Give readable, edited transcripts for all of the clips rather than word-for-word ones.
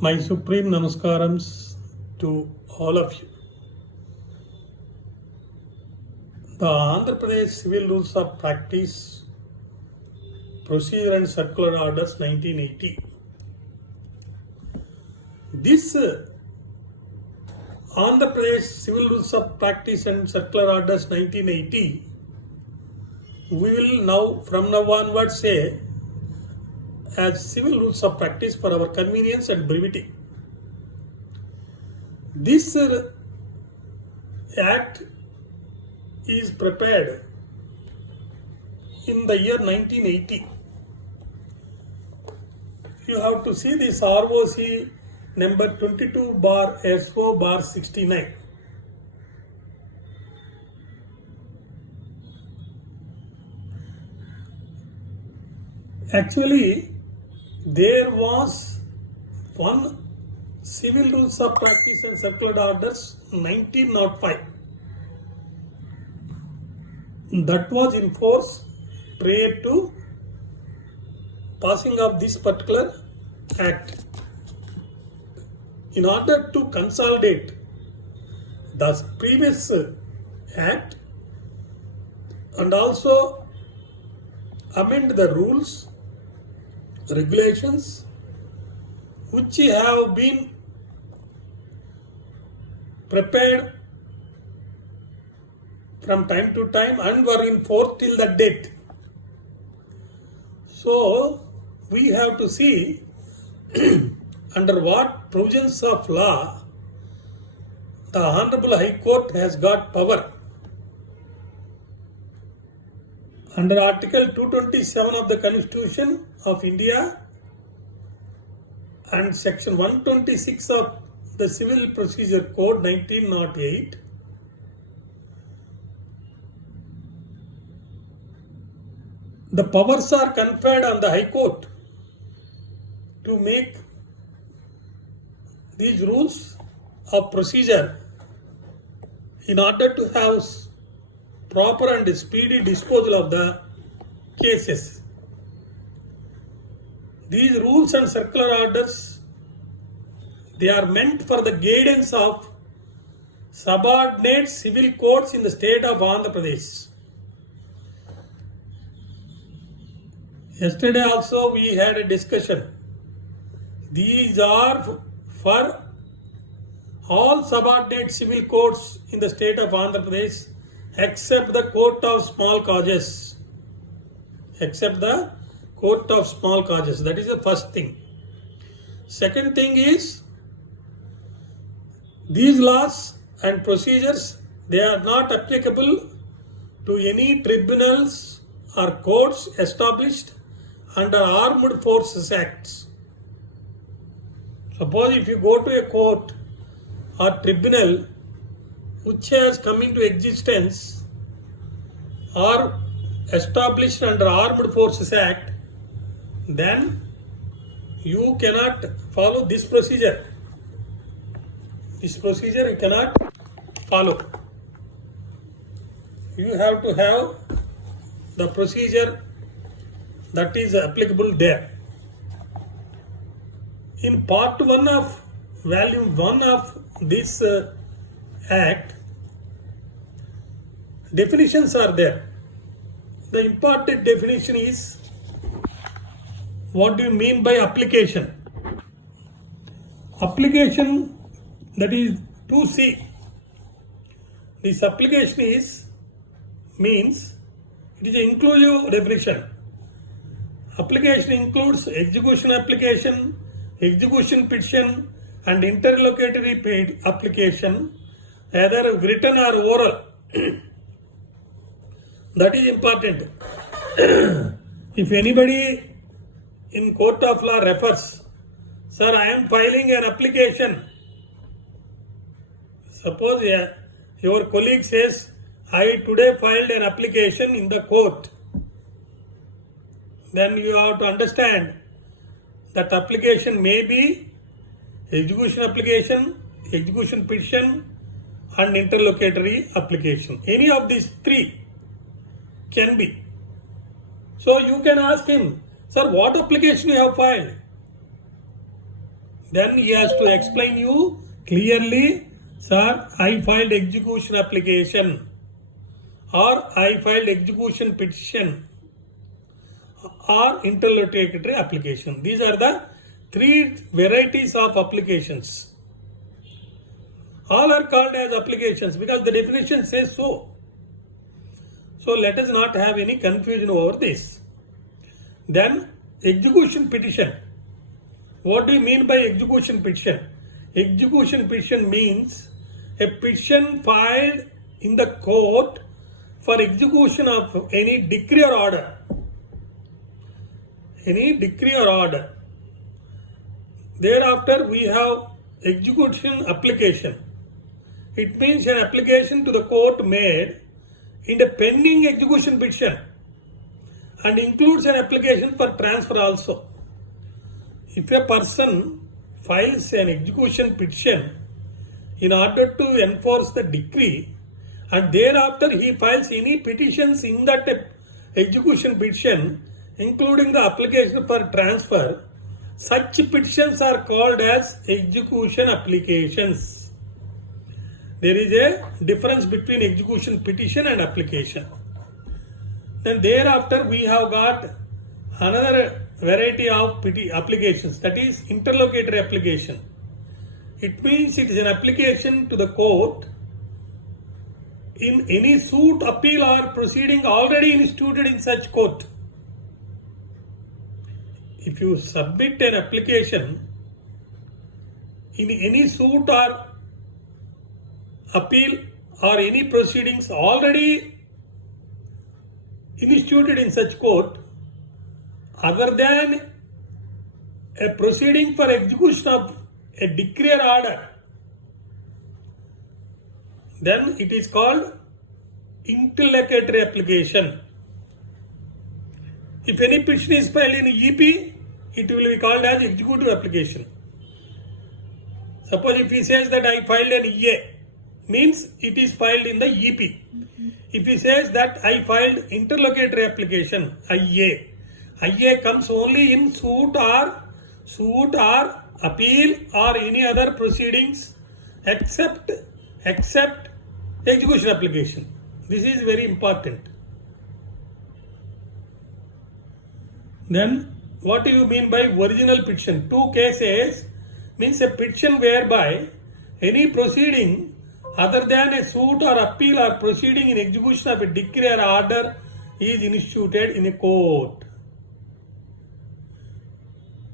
My supreme namaskarams to all of you. The Andhra Pradesh Civil Rules of Practice, Procedure and Circular Orders 1980. This Andhra Pradesh Civil Rules of Practice and Circular Orders 1980, we will now from now onwards say as Civil Rules of Practice for our convenience and brevity. This Act is prepared in the year 1980. You have to see this ROC number 22/SO/69. Actually, there was one Civil Rules of Practice and Circular Orders 1905 that was in force prior to passing of this particular act. In order to consolidate the previous act and also amend the rules, regulations which have been prepared from time to time and were in force till that date. So we have to see under what provisions of law the Honorable High Court has got power. Under Article 227 of the Constitution of India and Section 126 of the Civil Procedure Code 1908, the powers are conferred on the High Court to make these rules of procedure in order to have proper and speedy disposal of the cases. These rules and circular orders, they are meant for the guidance of subordinate civil courts in the state of Andhra Pradesh. Yesterday also we had a discussion. These are for all subordinate civil courts in the state of Andhra Pradesh except the Court of Small Causes. Except the Court of Small Causes. That is the first thing. Second thing is, these laws and procedures, they are not applicable to any tribunals or courts established under Armed Forces Acts. Suppose if you go to a court or tribunal which has come into existence or established under Armed Forces Act, then you cannot follow this procedure. This procedure you cannot follow. You have to have the procedure that is applicable there. In part 1 of volume 1 of this act, definitions are there. The important definition is, what do you mean by application? Application, that is 2C. This application means it is an inclusive definition. Application includes execution application, execution petition and interlocutory application, either written or oral. That is important. If anybody in court of law refers, sir, I am filing an application. Suppose your colleague says, I today filed an application in the court. Then you have to understand that application may be execution application, execution petition and interlocutory application. Any of these three can be. So you can ask him, sir, what application you have filed? Then he has to explain you clearly, sir, I filed execution application or I filed execution petition or interlocutory application. These are the three varieties of applications. All are called as applications because the definition says so. So let us not have any confusion over this. Then execution petition. What do you mean by execution petition? Execution petition means a petition filed in the court for execution of any decree or order. Any decree or order. Thereafter we have execution application. It means an application to the court made in the pending execution petition and includes an application for transfer also. If a person files an execution petition in order to enforce the decree and thereafter he files any petitions in that execution petition including the application for transfer, such petitions are called as execution applications. There is a difference between execution petition and application. Then thereafter we have got another variety of applications, that is interlocutory application. It means it is an application to the court in any suit, appeal or proceeding already instituted in such court. If you submit an application in any suit or appeal or any proceedings already instituted in such court, other than a proceeding for execution of a decree or order, then it is called interlocutory application. If any petition is filed in EP, it will be called as executive application. Suppose if he says that I filed an EA, means it is filed in the EP. If he says that I filed interlocutory application, IA comes only in suit or appeal or any other proceedings except execution application. This is very important. Then what do you mean by original petition? Two cases means a petition whereby any proceeding other than a suit or appeal or proceeding in execution of a decree or order is instituted in a court.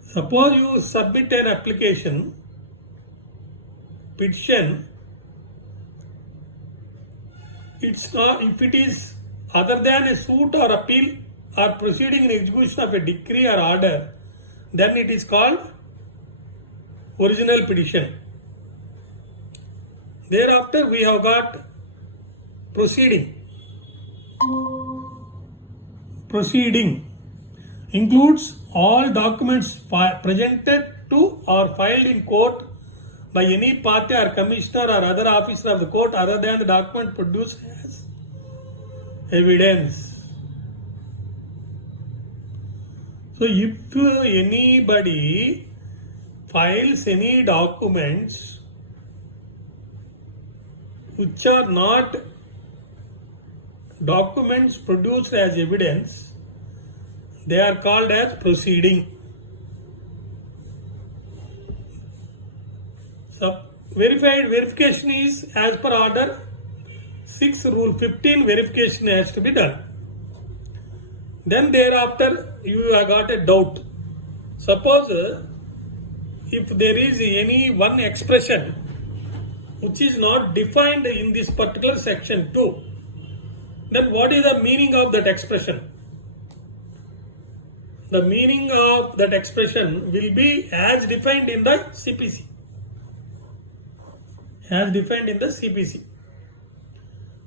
Suppose you submit an application, petition, it's not, if it is other than a suit or appeal or proceeding in execution of a decree or order, then it is called original petition. Thereafter we have got proceeding. Proceeding includes all documents presented to or filed in court by any party or commissioner or other officer of the court other than the document produced as evidence. So if anybody files any documents which are not documents produced as evidence, they are called as proceeding. So verification is as per order 6 rule 15, verification has to be done. Then thereafter you have got a doubt. Suppose if there is any one expression which is not defined in this particular section 2, then what is the meaning of that expression? The meaning of that expression will be as defined in the CPC. As defined in the CPC.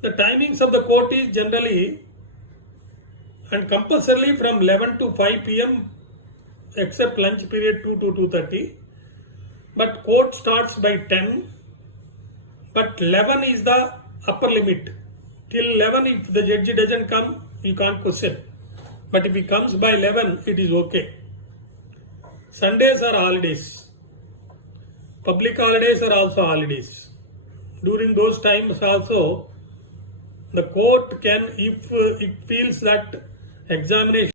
The timings of the court is generally and compulsorily from 11 to 5 p.m. except lunch period 2 to 2:30. But court starts by 10. But 11 is the upper limit. Till 11, if the judge doesn't come, you can't question. But if he comes by 11, it is okay. Sundays are holidays. public holidays are also holidays. During those times also, the court can, if it feels that examination